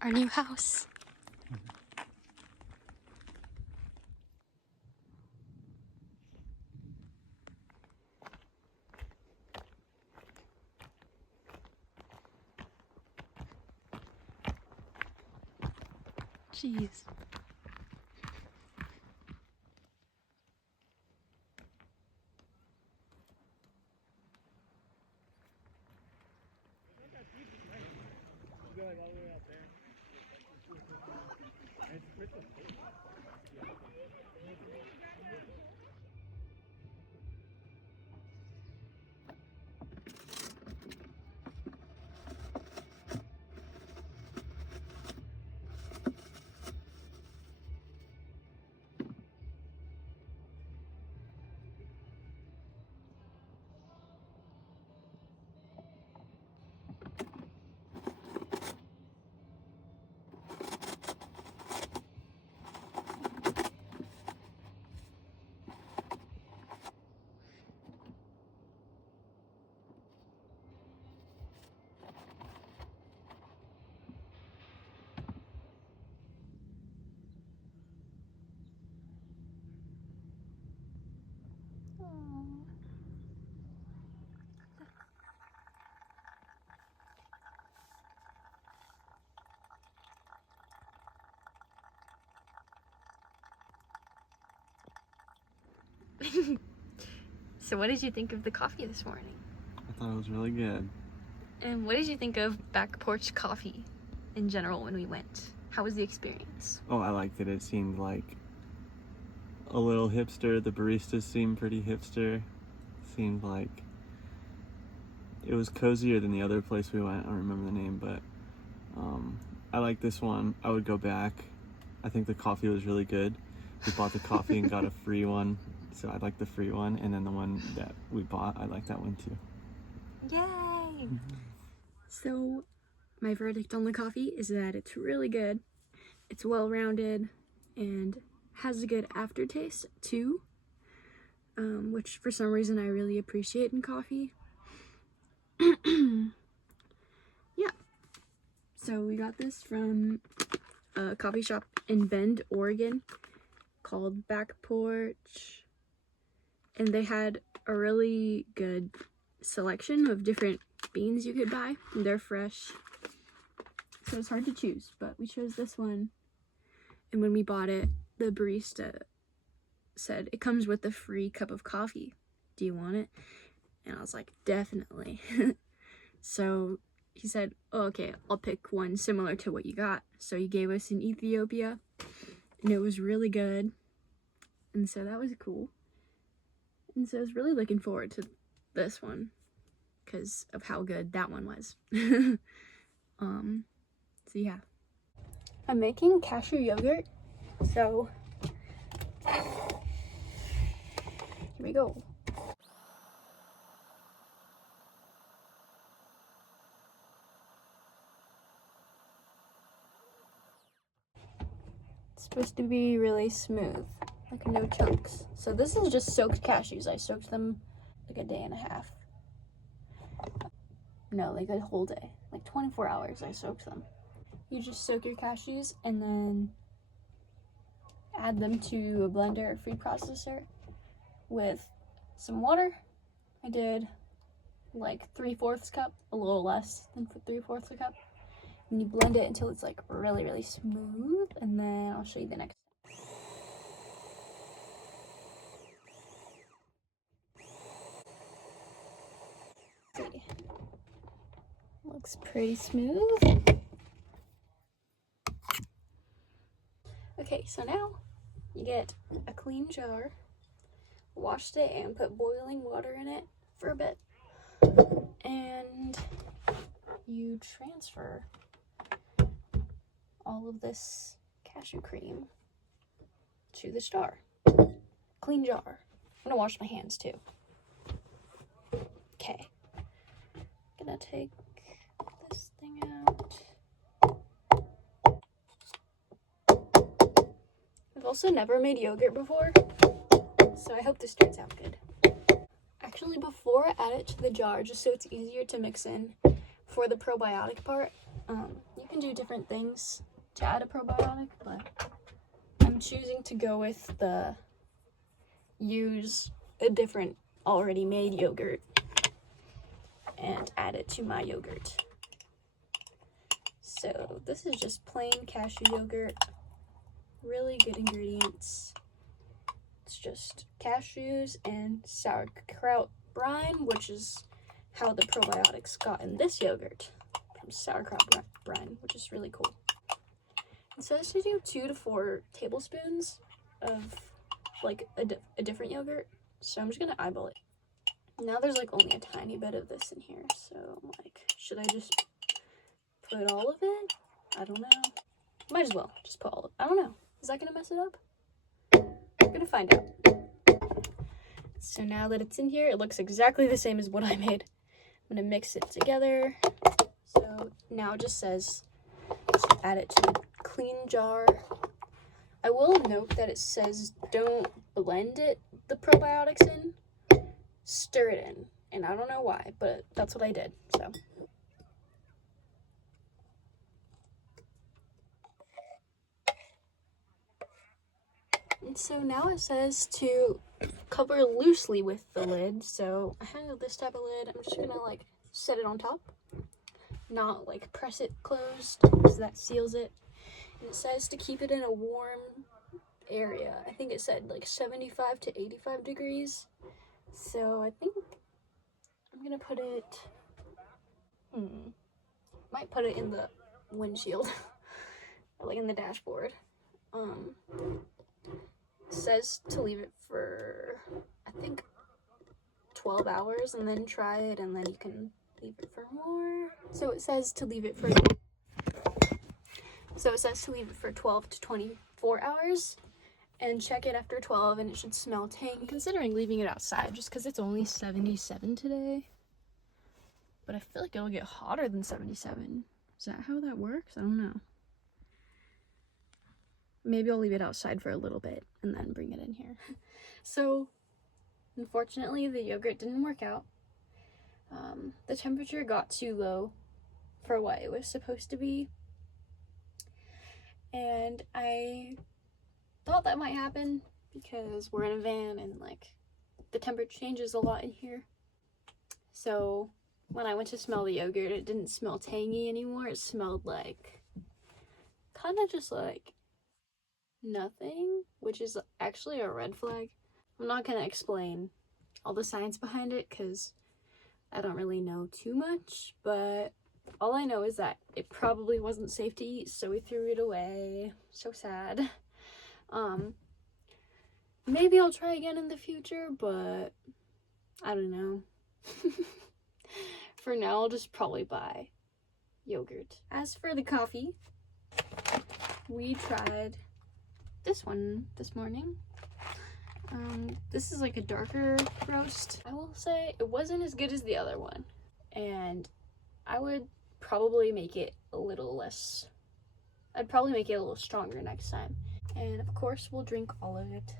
Our new house. Jeez. So what did you think of the coffee this morning? I thought it was really good. And what did you think of back porch coffee in general when we went? How was the experience? Oh, I liked it. It seemed like a little hipster. The baristas seemed pretty hipster. Seemed like it was cozier than the other place we went. I don't remember the name, but I like this one. I would go back. I think the coffee was really good. We bought the coffee and got a free one, so I like the free one. And then the one that we bought, I like that one too. Yay! So my verdict on the coffee is that it's really good. It's well-rounded and has a good aftertaste too, which for some reason I really appreciate in coffee. Yeah. So we got this from a coffee shop in Bend, Oregon called Back Porch, and they had a really good selection of different beans you could buy. They're fresh, so it's hard to choose, but we chose this one. And when we bought it, the barista said it comes with a free cup of coffee. Do you want it? And I was like, definitely. So he said, oh, okay, I'll pick one similar to what you got. So he gave us an Ethiopia, and it was really good. And so that was cool. And so I was really looking forward to this one because of how good that one was. So yeah. I'm making cashew yogurt. So here we go. It's supposed to be really smooth, like no chunks. So this is just soaked cashews. I soaked them like a day and a half. No, like a whole day. Like 24 hours I soaked them. You just soak your cashews and then add them to a blender or food processor with some water. I did like 3/4 cup, a little less than 3/4 cup. And you blend it until it's like really, really smooth, and then I'll show you the next. See. Looks pretty smooth. Okay, so now you get a clean jar, washed it and put boiling water in it for a bit, and you transfer all of this cashew cream to the jar. Clean jar. I'm gonna wash my hands too. Okay. Gonna take this thing out. I've also never made yogurt before, So I hope this turns out good. Actually, before I add it to the jar, just so it's easier to mix in for the probiotic part, you can do different things to add a probiotic, but I'm choosing to go with use a different already made yogurt and add it to my yogurt. So this is just plain cashew yogurt, really good ingredients. It's just cashews and sauerkraut brine, which is how the probiotics got in this yogurt, from sauerkraut brine, which is really cool. It says to do 2 to 4 tablespoons of like a different yogurt, so I'm just gonna eyeball it. Now there's like only a tiny bit of this in here, so I'm like, should I just put all of it? I don't know. Might as well just put all of it. I don't know. Is that gonna mess it up? We're gonna find out. So now that it's in here, it looks exactly the same as what I made. I'm gonna mix it together. So now it just says to add it to the clean jar. I will note that it says don't blend the probiotics in, stir it in. And I don't know why, but that's what I did, so. And so now it says to cover loosely with the lid. So I have this type of lid. I'm just gonna like set it on top, not like press it closed, because that seals it. And it says to keep it in a warm area. I think it said like 75 to 85 degrees. So I think I'm gonna put it, might put it in the windshield, or like in the dashboard. It says to leave it for, I think, 12 hours and then try it, and then you can leave it for more. So it says to leave it for 12 to 24 hours and check it after 12, and it should smell tangy. I'm considering leaving it outside just because it's only 77 today, but I feel like it'll get hotter than 77. Is that how that works? I don't know. Maybe I'll leave it outside for a little bit and then bring it in here. So, unfortunately, the yogurt didn't work out. The temperature got too low for what it was supposed to be. And I thought that might happen because we're in a van and like the temperature changes a lot in here. So when I went to smell the yogurt, it didn't smell tangy anymore. It smelled like kind of just like nothing, which is actually a red flag. I'm not gonna explain all the science behind it because I don't really know too much, but all I know is that it probably wasn't safe to eat, so we threw it away. So sad. Maybe I'll try again in the future, but I don't know. For now, I'll just probably buy yogurt. As for the coffee, we tried this one this morning. This is like a darker roast. I will say it wasn't as good as the other one, and I would probably make it a little less, I'd probably make it a little stronger next time. And of course we'll drink all of it.